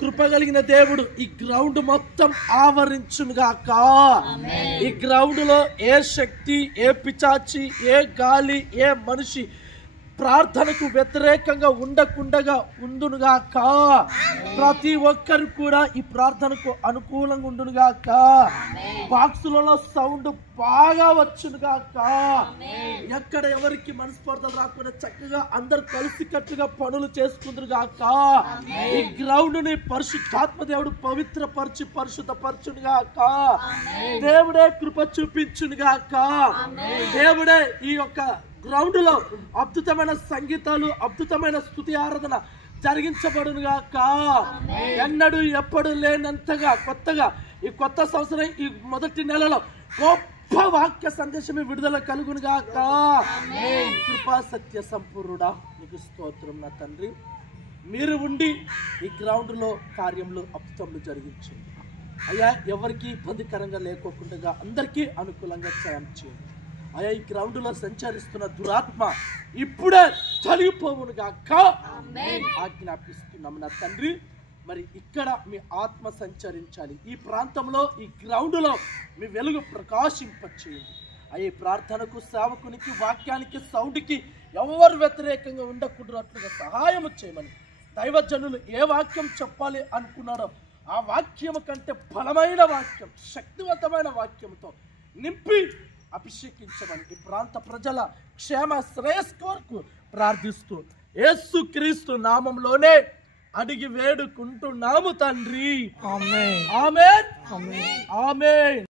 కృప కలిగిన దేవుడు ఈ గ్రౌండ్ మొత్తం ఆవరించునుగాక. ఈ గ్రౌండ్ లో ఏ శక్తి, ఏ పిచాచి, ఏ గాలి, ఏ మనిషి ప్రార్థనకు వ్యతిరేకంగా ఉండకుండగా ఉండునుగాక. ప్రతి ఒక్కరు కూడా ఈ ప్రార్థనకు అనుకూలంగా ఉండునుగాక. బాక్సులలో సౌండ్ బాగా వచ్చునుగాక. ఎక్కడ ఎవరికి మనస్పర్ధలు రాకుండా చక్కగా అందరు కలిసికట్టుగా పనులు చేసుకుందురుగాక. ఈ గ్రౌండ్ ని పరిశుద్ధాత్మ దేవుడు పవిత్రపరిచి పరిశుద్ధపరచునుగాక. దేవుడే కృప చూపించునుగాక. దేవుడే ఈ యొక్క గ్రౌండ్ లో అద్భుతమైన సంగీతాలు, అద్భుతమైన స్తుతి ఆరాధన జరిగించబడునుగాక. ఎన్నడూ ఎప్పుడు లేనంతగా కొత్తగా ఈ కొత్త సంవత్సరం ఈ మొదటి నెలలో గొప్ప వాక్య సందేశం విడుదల కలుగునుగాక. కృపా సత్య సంపూర్ణుడా నీకు స్తోత్రం నా తండ్రి. మీరు ఉండి ఈ గ్రౌండ్ లో కార్యములు అద్భుతములు జరిగించండి అయ్యా. ఎవరికి ఇబ్బందికరంగా లేకోకుండా అందరికీ అనుకూలంగా సాయం చేయండి అయ్యా. ఈ గ్రౌండ్ లో సంచరిస్తున్న దురాత్మ ఇప్పుడే తొలగిపోవునుగాక ఆజ్ఞాపిస్తున్నాం నా తండ్రి. మరి ఇక్కడ మీ ఆత్మ సంచరించాలి. ఈ ప్రాంతంలో ఈ గ్రౌండ్ లో మీ వెలుగు ప్రకాశింపచేయండి అయ్యే. ప్రార్థనకు, సేవకునికి, వాక్యానికి, సౌండ్కి ఎవరు వ్యతిరేకంగా ఉండకూడనట్లుగా సహాయం చేయమని దైవజనులు ఏ వాక్యం చెప్పాలి అనుకున్నారో ఆ వాక్యము కంటే బలమైన వాక్యం, శక్తివంతమైన వాక్యంతో నింపి అభిషేకించమని ఈ ప్రాంత ప్రజల క్షేమ శ్రేయస్సు కొరకు ప్రార్థిస్తూ యేసుక్రీస్తు నామంలోనే అడిగి వేడుకుంటున్నాము తండ్రి. ఆమేన్, ఆమేన్, ఆమేన్.